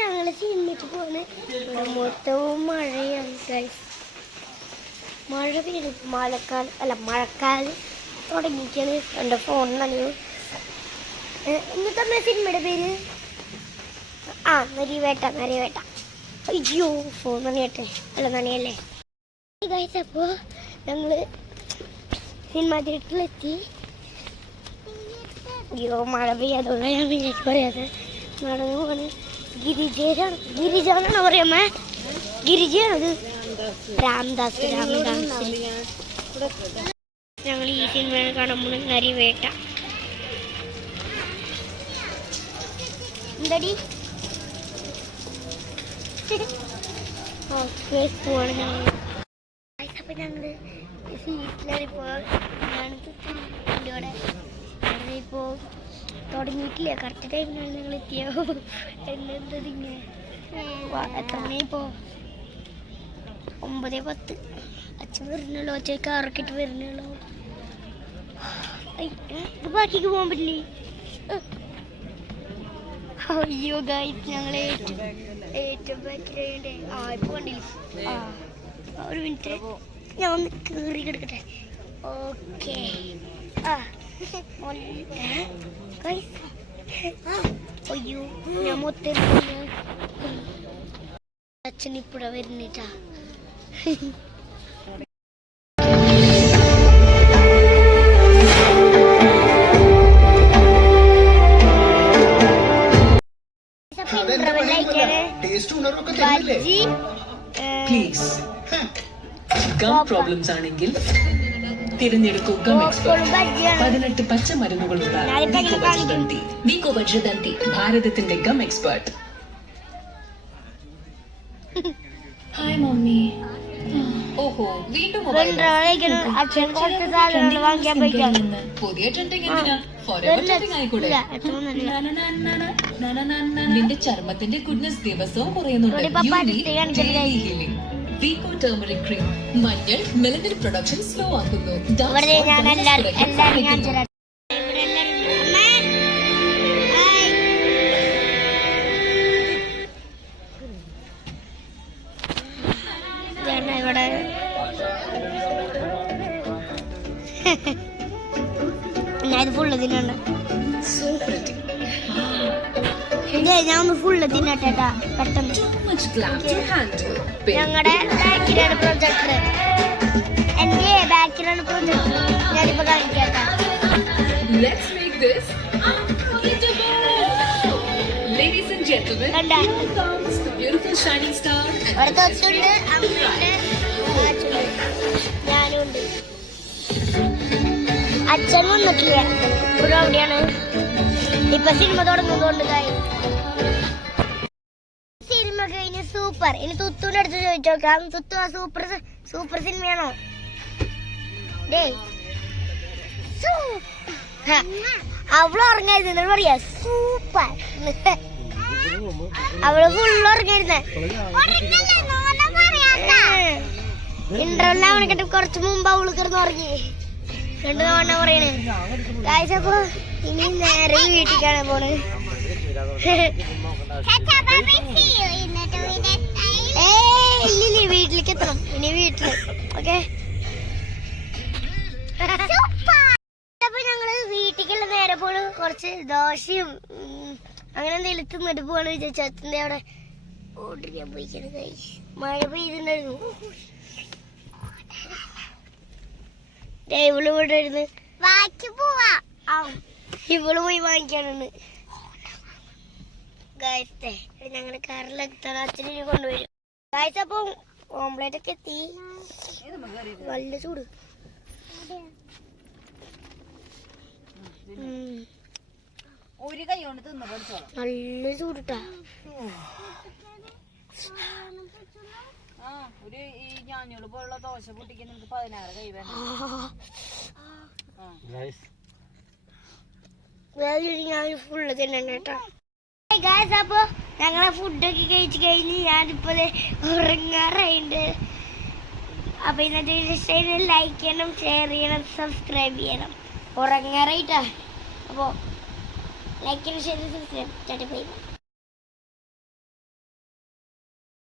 ഞങ്ങൾ സിനിമയ്ക്ക് പോണ്. മൊത്തവും മഴയാണ് ഗൈസ്. മഴ പെയ്യുന്നു. മഴക്കാലം തുടങ്ങിയിരിക്കാണ്. എൻ്റെ ഫോൺ നനയും. ഇന്നത്തെ സിനിമയുടെ പേര് നരിവേട്ട. അയ്യോ ഫോൺ നനയട്ടെ. നനയല്ലേ ഗൈസ്. അപ്പോൾ ഞങ്ങൾ സിനിമ തിയേറ്ററിലെത്തി. അയ്യോ മഴ പെയ്യാതുള്ള ഞാൻ വിചാരിച്ച് പറയാതെ നടന്നു പോണ്. ഗിരിജാന്നാണോ പറയാമേ? ഗിരിജയാണത്. രാംദാസ്. ഞങ്ങൾ ഈ സിനിമ കാണുമ്പോൾ നരിവേട്ട. എന്താടി ഓക്കെ പോവാണ് ഞങ്ങൾ. അപ്പം ഞങ്ങൾ സീറ്റിലാണിപ്പോൾ. ഇപ്പോൾ തുടങ്ങിയിട്ടില്ല. കറക്റ്റ് ടൈമിനാണ് ഞങ്ങൾ എത്തിയോ. എന്നെന്തതിങ്ങനെ എത്ര മണിയിപ്പോൾ? 9:10. അച്ഛൻ വരുന്നുള്ളൂ. അച്ഛൻ കാറൊക്കെ വരുന്നുള്ളൂ. ഇത് ബാക്കിക്ക് പോകാൻ പറ്റില്ലേ? അയ്യോ ഗൈസ് ഞങ്ങൾ ഏറ്റവും ബാക്കിലായിട്ട് ഇപ്പോൾ കണ്ടില്ല. ഒരു മിനിറ്റ് ഞാൻ ഒന്ന് കയറി കിടക്കട്ടെ. ഓക്കെ അയ്യോ ഞാൻ മൊത്തം അച്ഛൻ ഇപ്പഴാ വരുന്നിട്ടാ. പ്രോബ്ലംസ് ആണെങ്കിൽ തിരഞ്ഞെടുക്കൂ ഗം എക്സ്പെർട്ട്. 18 പച്ചമരുന്നുകളുള്ള വീക്കോവജ്രദന്തി, ഭാരതത്തിന്റെ ഗം എക്സ്പെർട്ട്. Hi mummy. ഓഹോ വീണ്ടും പുതിയ ട്രെൻഡിങ് എന്തിനാ? ഫോറെവർ ട്രെൻഡിങ് ആയിക്കൂടെ? നിന്റെ ചർമ്മത്തിന്റെ ഗുഡ്നസ് ദിവസവും കുറയുന്നുണ്ട്. വീക്കോ ടർമറിക് ക്രീം മഞ്ഞൾ മെലനിൻ പ്രൊഡക്ഷൻ സ്ലോ ആക്കുന്നു. ഇവിടെ ഞാൻ ഫുള്ള് തിന്നണ്ട. ഞാൻ ഒന്ന് ഫുള്ള് തിന്നട്ടേട്ടാ പെട്ടെന്ന്. ഞങ്ങളുടെ ബാക്കിലാണ് പ്രൊജക്ടർ. എന്റെ ബാക്കിലാണ് പ്രൊജക്ടർ. ഞാനിപ്പോ കാണിക്കാട്ടാ. ഞാനുണ്ട്. അച്ഛൻ വന്നിട്ടില്ല. ഇവിടെ എവിടെയാണ്? ഇപ്പൊ സിനിമ തുടങ്ങുന്നതുകൊണ്ട് സിനിമ കഴിഞ്ഞ് സൂപ്പർ. ഇനി തുത്തുവിന്റെ അടുത്ത് ചോദിച്ചു നോക്കാം. തുത്തു സൂപ്പർ സിനിമയാണോ? അവള് ഉറങ്ങായിരുന്നു പറയാ സൂപ്പർ. അവള് ഫുള്ള് ഉറങ്ങായിരുന്നേ. ഇന്റർവെല്ലിൽ അവനെക്കിട്ട് കുറച്ച് മുമ്പ് അവള് കിടന്ന് ഉറങ്ങി. 2 തവണ പറയണേ കാഴ്ച. അപ്പൊ ഇനി നേരെ വീട്ടിലേക്കാണ് പോണ്. ഇല്ല വീട്ടിലേക്ക് എത്തണം. ഇനി വീട്ടില് ഓക്കെ. അപ്പൊ ഞങ്ങള് വീട്ടിലേക്കുള്ള നേരെ പോണ്. കുറച്ച് ദോശയും അങ്ങനെ എന്തെങ്കിലും തിന്നിട്ട് പോവാണ് വിചാരിച്ചു. അച്ഛൻ്റെ അവിടെ ഓടിക്കാൻ പോയിക്കാണ്. മഴ പെയ്തിട്ടുണ്ടായിരുന്നു. ഇവള് ഇവിടെ ഇരുന്ന് ഇവള് പോയി വാങ്ങിക്കാനാണ് ഗായത്തെ. ഞങ്ങള് കാറിലെത്താൻ അച്ഛനെ കൊണ്ടുവരും ഗായസ്. അപ്പൊ ഓംപ്ലേറ്റ് ഒക്കെ എത്തി. നല്ല ചൂട്. ഒരു കൈ കൊണ്ട് തിന്ന് പഠിച്ചോളാം. നല്ല ചൂടിട്ടാ. ഒരു ഈ ഞാഞ്ഞൂള് പോലുള്ള ദോശ പൊട്ടിക്കാൻ നമുക്ക് 16 കൈ വേണം. ഞാൻ ഫുള്ള് തിന്നേട്ടാ. അപ്പൊ ഞങ്ങളെ ഫുഡൊക്കെ കഴിച്ച് കഴിഞ്ഞ് ഞാനിപ്പോ ഉറങ്ങാറുണ്ട്. അപ്പൊ ഇന്നത്തെ ലൈക്ക് ചെയ്യണം, ഷെയർ ചെയ്യണം, സബ്സ്ക്രൈബ് ചെയ്യണം. ഉറങ്ങാറായിട്ടാ. അപ്പൊ ലൈക്ക് ചെയ്യണം, ഷെയർ ചെയ്യണം, സബ്സ്ക്രൈബ്.